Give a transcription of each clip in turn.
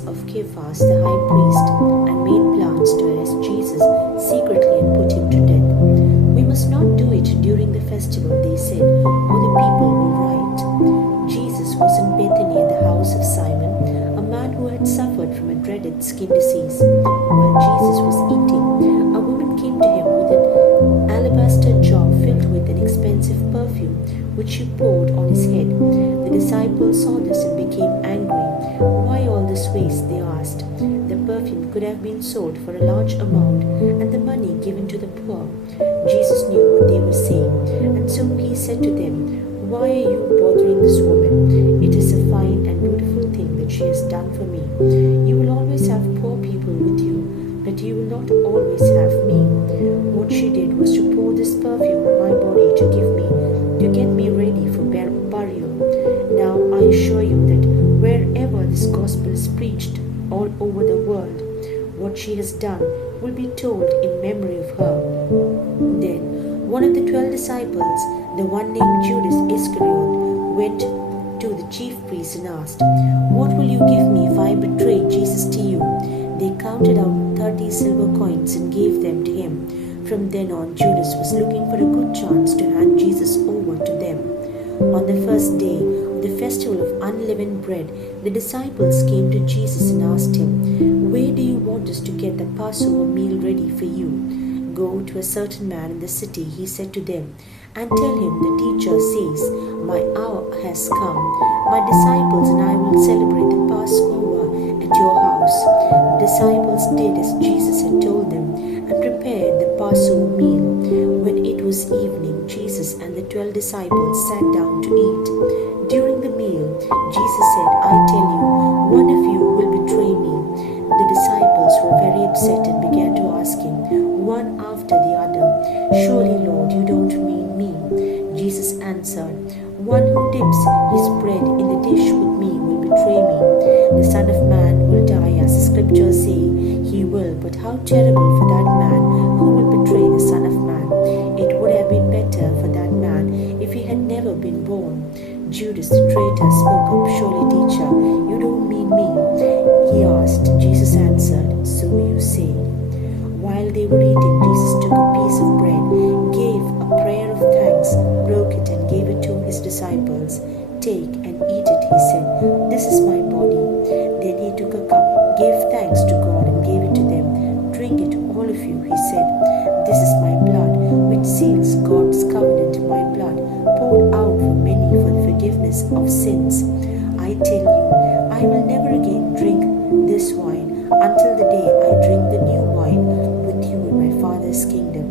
house of Caiaphas the high priest and made plans to arrest Jesus secretly and put him to death. "We must not do it during the festival," they said, "or the people will riot." Jesus was in Bethany at the house of Simon, a man who had suffered from a dreaded skin disease. While Jesus was eating, a woman came to him with an alabaster jar filled with an expensive perfume, which she poured on his head. The disciples saw this and became angry. "Why all this waste?" they asked. "The perfume could have been sold for a large amount and the money given to the poor." Jesus knew what they were saying, and so he said to them, "Why are you bothering this woman? It is a fine and beautiful thing that she has done for me. You will always have poor people with you, but you will not always have me. What she did was to pour this perfume on my body to get me ready for burial. Now I assure you that wherever this gospel is preached all over the world, what she has done will be told in memory of her." Then one of the 12 disciples, the one named Judas Iscariot, went to the chief priests and asked, "What will you give me if I betray Jesus to you?" They counted out 30 silver coins and gave them to him. From then on, Judas was looking for a good chance to hand Jesus over to them. On the first day of the festival of unleavened bread, the disciples came to Jesus and asked him, "Where do you want us to get the Passover meal ready for you?" "Go to a certain man in the city," he said to them, "and tell him the teacher says, 'My hour has come. My disciples and I will celebrate the Passover at your house.'" The disciples did as Jesus had told them and prepared the Passover meal. When it was evening, Jesus and the 12 disciples sat down to eat. During the meal, Jesus said, "I tell you, one of you will betray me." The disciples were very upset and began to ask him, one after the other, "Surely, Lord, you don't mean me." Jesus answered, "One who dips his bread in the dish with me will betray me. The Son of Man will die, as the scriptures say he will, but how terrible for that man who will betray the Son of Man. It would have been better for that man if he had never been born." Judas the traitor spoke up, "Surely, teacher, you don't mean me?" he asked. Jesus answered, "So you say." While they were eating, Jesus took a piece of bread, gave a prayer of thanks, broke it and gave it to his disciples. "Take and eat it," he said. "This is my body." Then he took a cup, gave thanks to God and gave it to them. "Drink it, all of you," he said. "This is my blood, which seals God's covenant, my blood, poured out for many for the forgiveness of sins. I tell you, I will never again drink this wine until the day I drink the new wine with you in my Father's kingdom."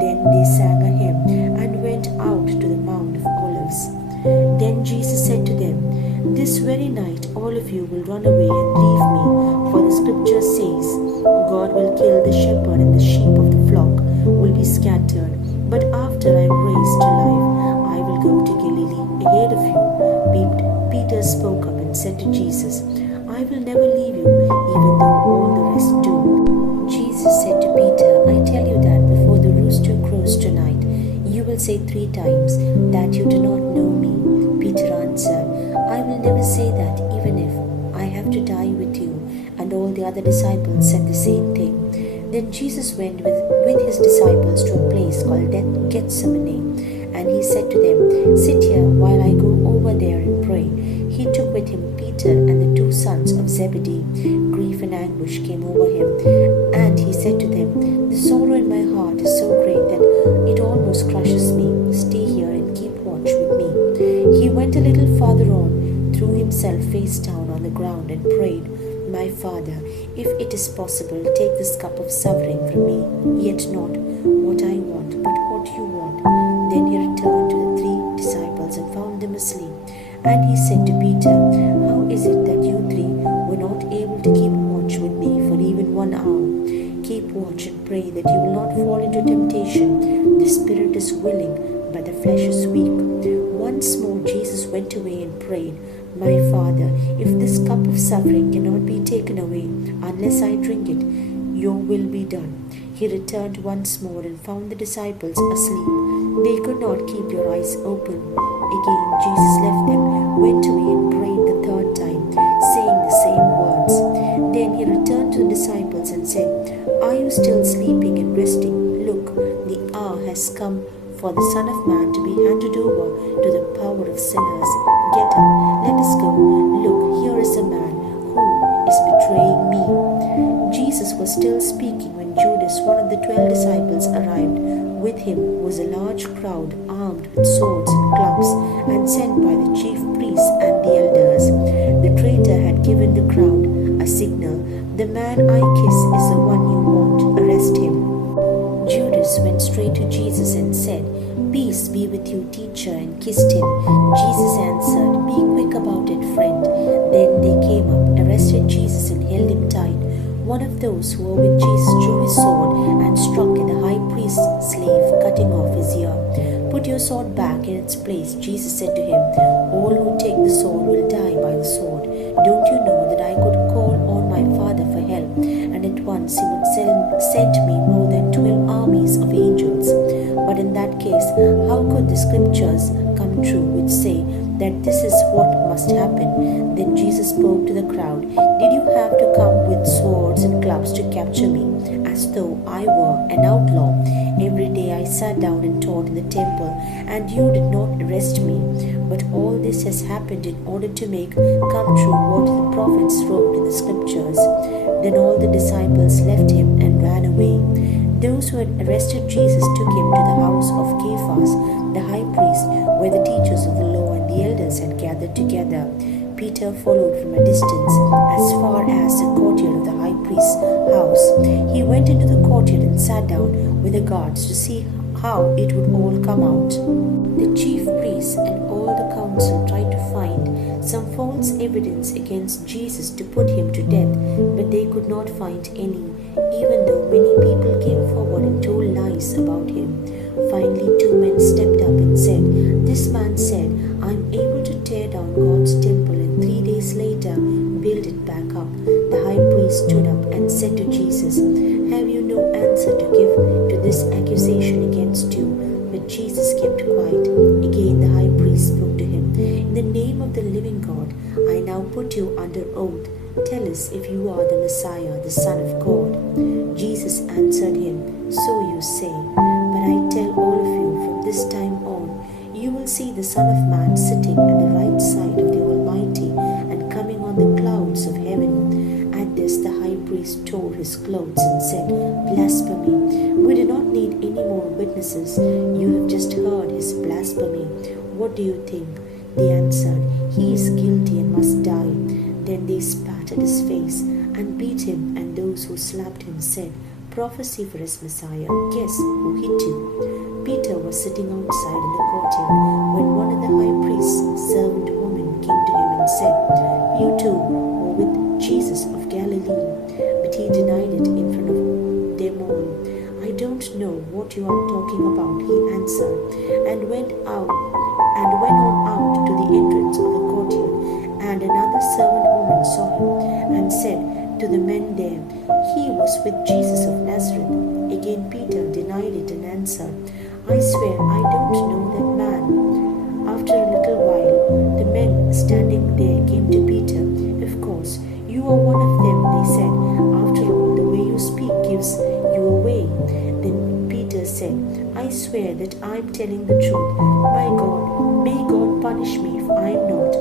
Then they sang a hymn and went out to the Mount of Olives. Then Jesus said to them, "This very night all of you will run away and leave me, for the scripture says, 'God will kill the shepherd and the sheep of the flock will be scattered.' But after I am raised to life, I will go to Galilee ahead of you." Peter spoke up and said to Jesus, "I will never leave you, even though all the rest do." Jesus said to Peter, "I tell you that before the rooster crows tonight, you will say 3 times that you do not know me." Peter answered, "I will never say that, even if I have to die with you." And all the other disciples said the same thing. Then Jesus went with his disciples to a place called Gethsemane, and he said to them, "Sit here while I go over there and pray." He took with him Peter and the 2 sons of Zebedee. Grief and anguish came over him, and he said to them, "The sorrow in my heart is so great that it almost crushes me. Stay here and keep watch with me." He went a little farther on, threw himself face down on the ground and prayed, "My Father, if it is possible, take this cup of suffering from me, yet not what I want, but what you want." Then he returned to the 3 disciples and found them asleep. And he said to Peter, "How is it that you 3 were not able to keep watch with me for even 1 hour? Keep watch and pray that you will not fall into temptation. The spirit is willing, but the flesh is weak." Once more Jesus went away and prayed, "My Father, if this cup of suffering cannot be taken away unless I drink it, your will be done." He returned once more and found the disciples asleep. They could not keep their eyes open. Again Jesus left them, went away and prayed the 3rd time, saying the same words. he returned to the disciples and said, "Are you still sleeping and resting? Look, the hour has come for the Son of Man to be handed over to the power of sinners. Get up, let us go. Look, here is a man who is betraying me." Jesus was still speaking when Judas, one of the 12 disciples, arrived. With him was a large crowd armed with swords and clubs and sent by the chief priests and the elders. The traitor had given the crowd a signal. "The man I kiss is the one you want. Arrest him." Judas went straight to Jesus and said, "Peace be with you, teacher," and kissed him. Jesus answered, "Be quick about it, friend." Then they came up, arrested Jesus and held him tight. One of those who were with Jesus drew his sword and struck at the high priest's slave, cutting off his ear. "Put your sword back in its place," Jesus said to him. "All who take the sword will die by the sword. Don't you know that I could call on my Father for help, and at once he would send me more than 12 armies of angels? But in that case, how could the scriptures come true which say that this is what must happen?" Then Jesus spoke to the crowd. "Did you have to come with swords and clubs to capture me, as though I were an outlaw? Every day I sat down and taught in the temple, and you did not arrest me. But all this has happened in order to make come true what the prophets wrote in the scriptures." Then all the disciples left him and ran away. Those who had arrested Jesus took him to the house of Caiaphas, the high priest, where the teachers of the law and the elders had gathered together. Peter followed from a distance as far as the courtyard of the high priest's house. He went into the courtyard and sat down with the guards to see how it would all come out. The chief priests and all the council tried to find some false evidence against Jesus to put him to death, but they could not find any, even though many people came forward and told lies about him. Finally, 2 men stepped up and said, "This man said, 'I'm able to tear down God's temple and 3 days later build it back up.'" The high priest stood up and said to Jesus, "Have you no answer to give to this accusation against you?" But Jesus kept quiet. Again the high priest spoke to him. "In the name of the living God, I now put you under oath. Tell us if you are the Messiah, the Son of God." Jesus answered him, "So you say. But I tell all of you, from this time on, you will see the Son of Man sitting at the right side of the Almighty and coming on the clouds of heaven." At this the high priest tore his clothes and said, "Blasphemy! We do not need any more witnesses. You have just heard his blasphemy. What do you think?" They answered, "He is guilty and must die." Then they spat at his face and beat him, and those who slapped him said, "Prophecy for his Messiah. Guess who hit you?" Peter was sitting outside in the courtyard when one of the high priest's servant women came to him and said, "You too were with Jesus of Galilee." But he denied it in front of them all. "I don't know what you are talking about," he answered, and went on out to the entrance of the courtyard. And another servant woman saw him and said to the men there, "He was with Jesus of Nazareth." Again Peter denied it and answered, "I swear I don't know that man." After a little while, the men standing there came to Peter. "Of course, you are one of them," they said. "After all, the way you speak gives you away." Then Peter said, "I swear that I am telling the truth. My God, may God punish me if I am not.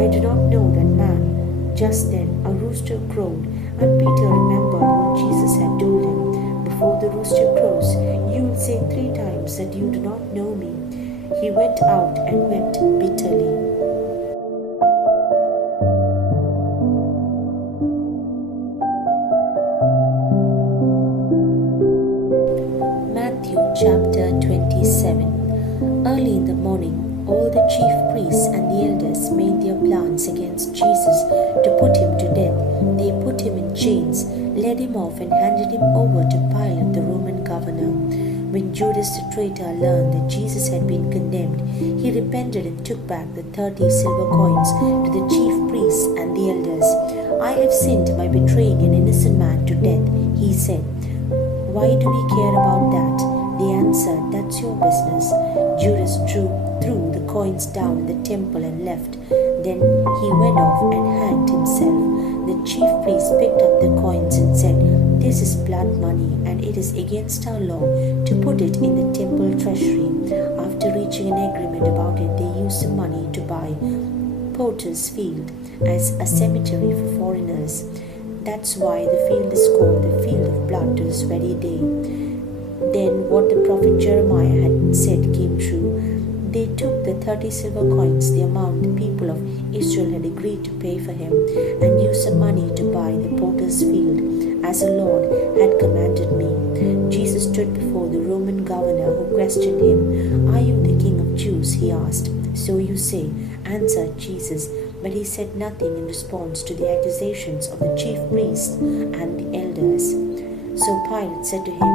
I do not know that man." Just then a rooster crowed, and Peter remembered what Jesus had told him. "Before the rooster crows, you will say 3 times that you do not know me." He went out and wept bitterly. Matthew chapter 27. Early in the morning, all the chief priests and the elders made their plans against Jesus to put him to death. They put him in chains, led him off, and handed him over to Pilate, the Roman governor. When Judas the traitor learned that Jesus had been condemned, he repented and took back the 30 silver coins to the chief priests and the elders. "I have sinned by betraying an innocent man to death," he said. "Why do we care about that?" They answered, "That's your business." Judas threw the coins down in the temple and left. Then he went off and hanged himself. The chief priest picked up the coins and said, "This is blood money, and it is against our law to put it in the temple treasury." After reaching an agreement about it, they used the money to buy Potter's Field as a cemetery for foreigners. That's why the field is called the Field of Blood to this very day. Then what the prophet Jeremiah had said came true. They took the 30 silver coins, the amount the people of Israel had agreed to pay for him, and used the money to buy the Potter's Field, as the Lord had commanded me. Jesus stood before the Roman governor, who questioned him. "Are you the King of Jews?" he asked. "So you say," answered Jesus. But he said nothing in response to the accusations of the chief priests and the elders. So Pilate said to him,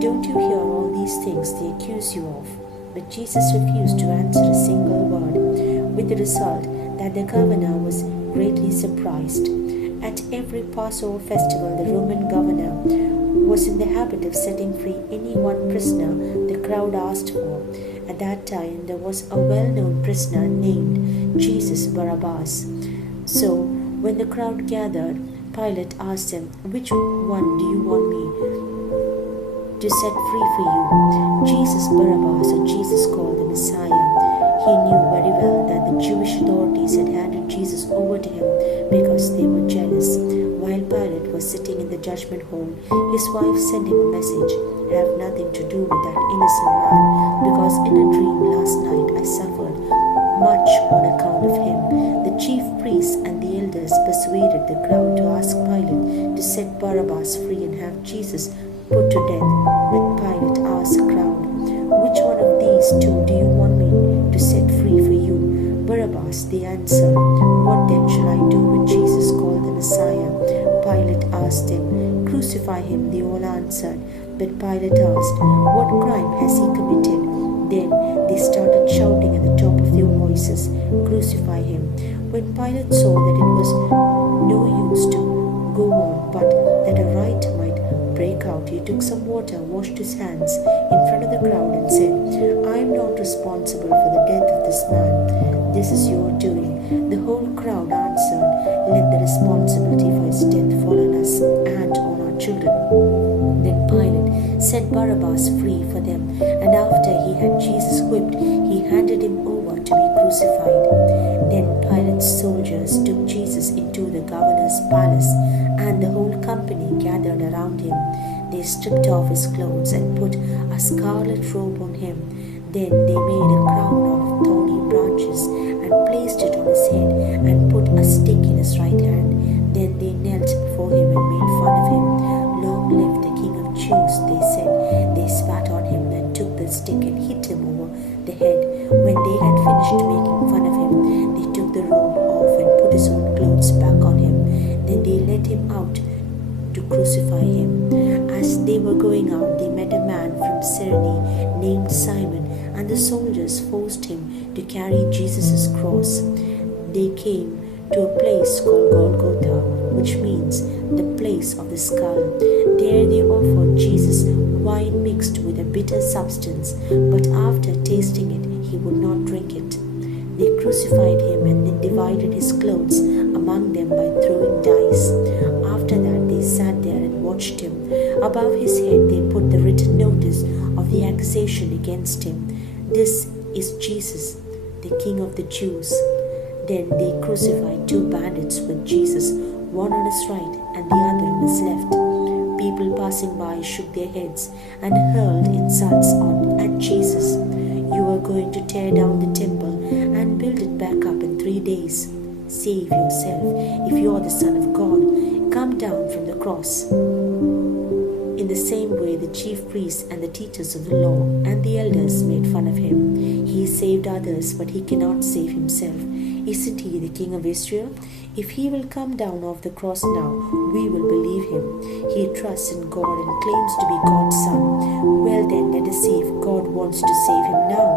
"Don't you hear all these things they accuse you of?" But Jesus refused to answer a single word, with the result that the governor was greatly surprised. At every Passover festival, the Roman governor was in the habit of setting free any one prisoner the crowd asked for. At that time, there was a well-known prisoner named Jesus Barabbas. So, when the crowd gathered, Pilate asked them, "Which one do you want me to set free for you, Jesus Barabbas or Jesus called the Messiah?" He knew very well that the Jewish authorities had handed Jesus over to him because they were jealous. While Pilate was sitting in the judgment hall, his wife sent him a message, "Have nothing to do with that innocent man, because in a dream last night I suffered much on account of him." The chief priests and the elders persuaded the crowd to ask Pilate to set Barabbas free and have Jesus put to death. But Pilate asked the crowd, "Which one of these two do you want me to set free for you?" "Barabbas," they answered. "What then shall I do with Jesus called the Messiah?" Pilate asked them. "Crucify him," they all answered. But Pilate asked, "What crime has he committed?" Then they started shouting at the top of their voices, "Crucify him." When Pilate saw that it was no use to go on, but that a riot might break out, he took some water, washed his hands in front of the crowd and said, "I am not responsible for the death of this man. This is your doing." The whole crowd answered, "Let the responsibility for his death fall on us and on our children." Then Pilate set Barabbas free for them, and after he had Jesus whipped, he handed him over to be crucified. Then Pilate's soldiers took Jesus into the governor's palace, and the whole company gathered around him. They stripped off his clothes and put a scarlet robe on him. Then they made a crown of thorny branches and placed it on his head and put a stick in his right hand. Then they knelt before him and made fun of him. "Long live the King of Jews," they said. They spat on him and took the stick and hit him over the head. When they had finished making fun of him, they took the robe off and put his own clothes back on him. Then they led him out to crucify him. As they were going out, they met a man from Cyrene named Simon, and the soldiers forced him to carry Jesus' cross. They came to a place called Golgotha, which means the place of the skull. There they offered Jesus wine mixed with a bitter substance, but after tasting it, he would not drink it. They crucified him and then divided his clothes among them by throwing dice. After that, they sat there and watched him. Above his head, they put the written notice of the accusation against him. "This is Jesus, the King of the Jews." Then they crucified two bandits with Jesus, one on his right and the other on his left. People passing by shook their heads and hurled insults at Jesus. "You are going to tear down the temple and build it back up in 3 days. Save yourself. If you are the Son of God, come down from the cross." In the same way, the chief priests and the teachers of the law and the elders made fun of him. "He saved others, but he cannot save himself. Isn't he the King of Israel? If he will come down off the cross now, we will believe him. He trusts in God and claims to be God's son. Well then, let us see if God wants to save him now."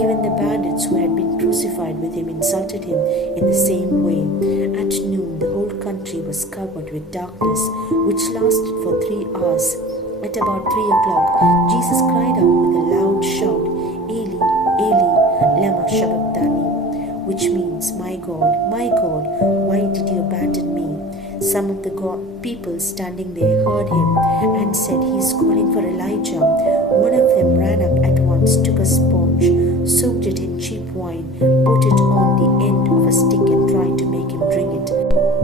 Even the bandits who had been crucified with him insulted him in the same way. At noon, the whole country was covered with darkness, which lasted for 3 hours. At about 3 o'clock, Jesus cried out with a loud shout, "Eli, Eli, lama sabachthani," which means, my God, why did you abandon me? Some of the people standing there heard him and said, he is calling for Elijah. One of them ran up at once, took a sponge, soaked it in cheap wine, put it on the end of a stick and tried to make him drink it.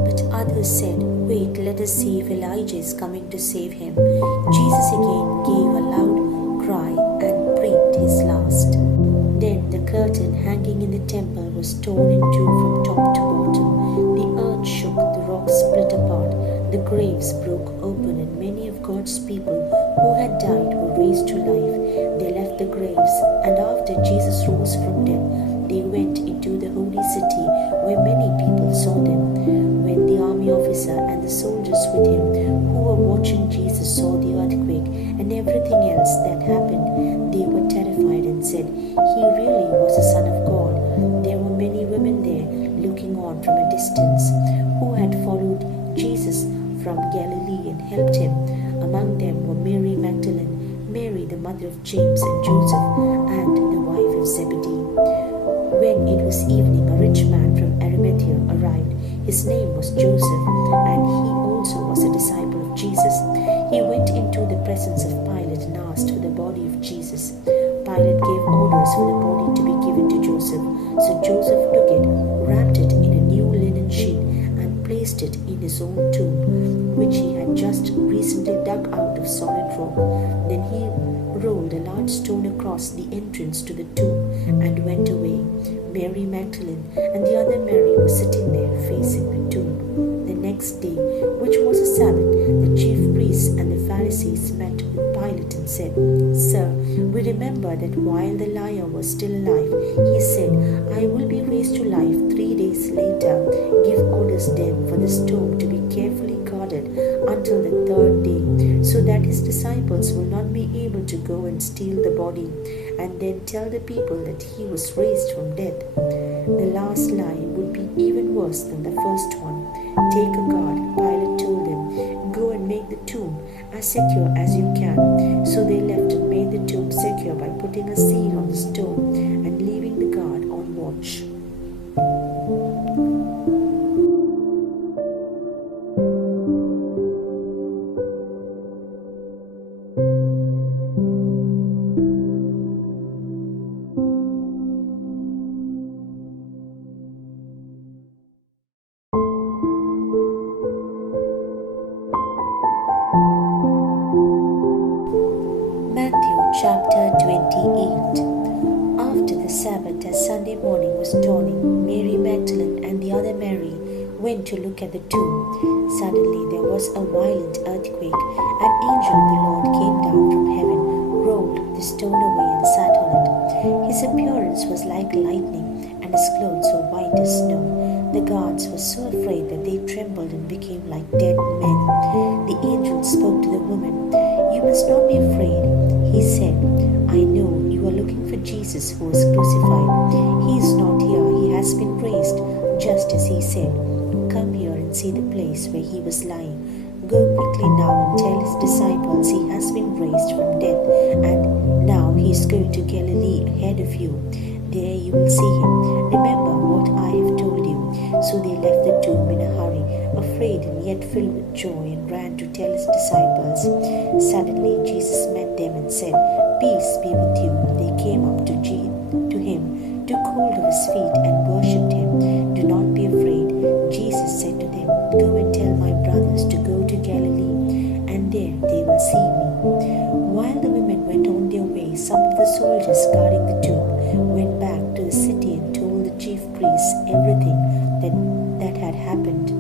But others said, wait, let us see if Elijah is coming to save him. Jesus again gave a loud cry and breathed his last. Then the curtain hanging in the temple was torn in two from top to bottom. The earth shook, the rocks split apart, the graves broke open, and many of God's people who had died were raised to life. They left the graves, and after Jesus rose from death, they went into the holy city where many people saw them. When the army officer and the soldiers with him who were watching Jesus saw the earthquake and everything else that happened, they were terrified and said, he really was the Son of God. There were many women there looking on from a distance who had followed Jesus from Galilee and helped him. Among them were Mary Magdalene, Mary the mother of James and Joseph, and the wife of Zebedee. When it was evening, a rich man from Arimathea arrived. His name was Joseph, and he also was a disciple of Jesus. He went into the presence of Pilate and asked for the body of Jesus. Pilate gave orders for the body to be given to Joseph. So Joseph took it, wrapped it in a new linen sheet, and placed it in his own tomb, which he had just recently dug out of solid rock. Then he rolled a large stone across the entrance to the tomb and went away. Mary Magdalene and the other Mary were sitting there facing the tomb. The next day, which was a Sabbath, the chief priests and the Pharisees met with Pilate and said, Sir, we remember that while the liar was still alive, he said, I will be raised to life 3 days later. Give orders then for this tomb to be carefully guarded until the third day, so that his disciples will not be able to go and steal the body, and then tell the people that he was raised from death. The last lie would be even worse than the first one. Take a guard, Pilate told them. Go and make the tomb as secure as you can. So they left and made the tomb secure by putting a seal on the stone and leaving the guard on watch. Chapter 28. After the Sabbath, as Sunday morning was dawning, Mary Magdalene and the other Mary went to look at the tomb. Suddenly there was a violent earthquake. An angel of the Lord came down from heaven, rolled the stone away and sat on it. His appearance was like lightning, and his clothes were white as snow. The guards were so afraid that they trembled and became like dead men. The angel spoke to the woman. You must not be afraid, he said. I know you are looking for Jesus who was crucified. He is not here. He has been raised, just as he said. Come here and see the place where he was lying. Go quickly now and tell his disciples he has been raised from death, and now he is going to Galilee ahead of you. There you will see him. Remember what I have told you. So they left the tomb in a hurry, afraid and yet filled with joy, and ran to tell his disciples. Suddenly Jesus met them and said, Peace be with you. They came up to him, took hold of his feet and worshipped him. Do not be afraid. Jesus said to them, Go and tell my brothers to go to Galilee, and there they will see me. While the women went on their way, some of the soldiers guarding the tomb went back to the city and told the chief priests everything that had happened.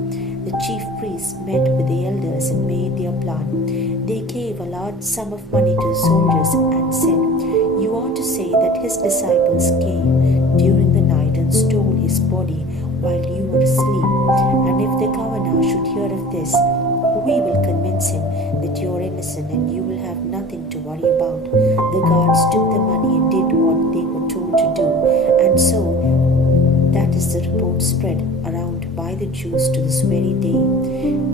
The chief priests met with the elders and made their plan. They gave a large sum of money to the soldiers and said, You ought to say that his disciples came during the night and stole his body while you were asleep. And if the governor should hear of this, we will convince him that you are innocent and you will have nothing to worry about. The guards took the money and did what they were told to do, and so that is the report spread around by the Jews to this very day.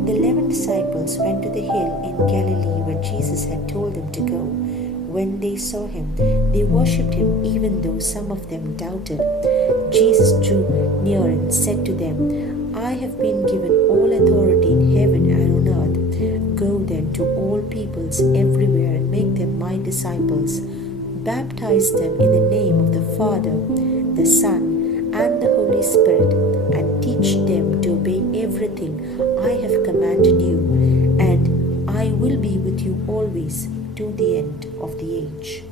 The 11 disciples went to the hill in Galilee where Jesus had told them to go. When they saw him, they worshipped him, even though some of them doubted. Jesus drew near and said to them, I have been given all authority in heaven and on earth. Go then to all peoples everywhere and make them my disciples. Baptize them in the name of the Father, the Son, and the Holy Spirit, and teach them to obey everything I have commanded you. And I will be with you always to the end of the age.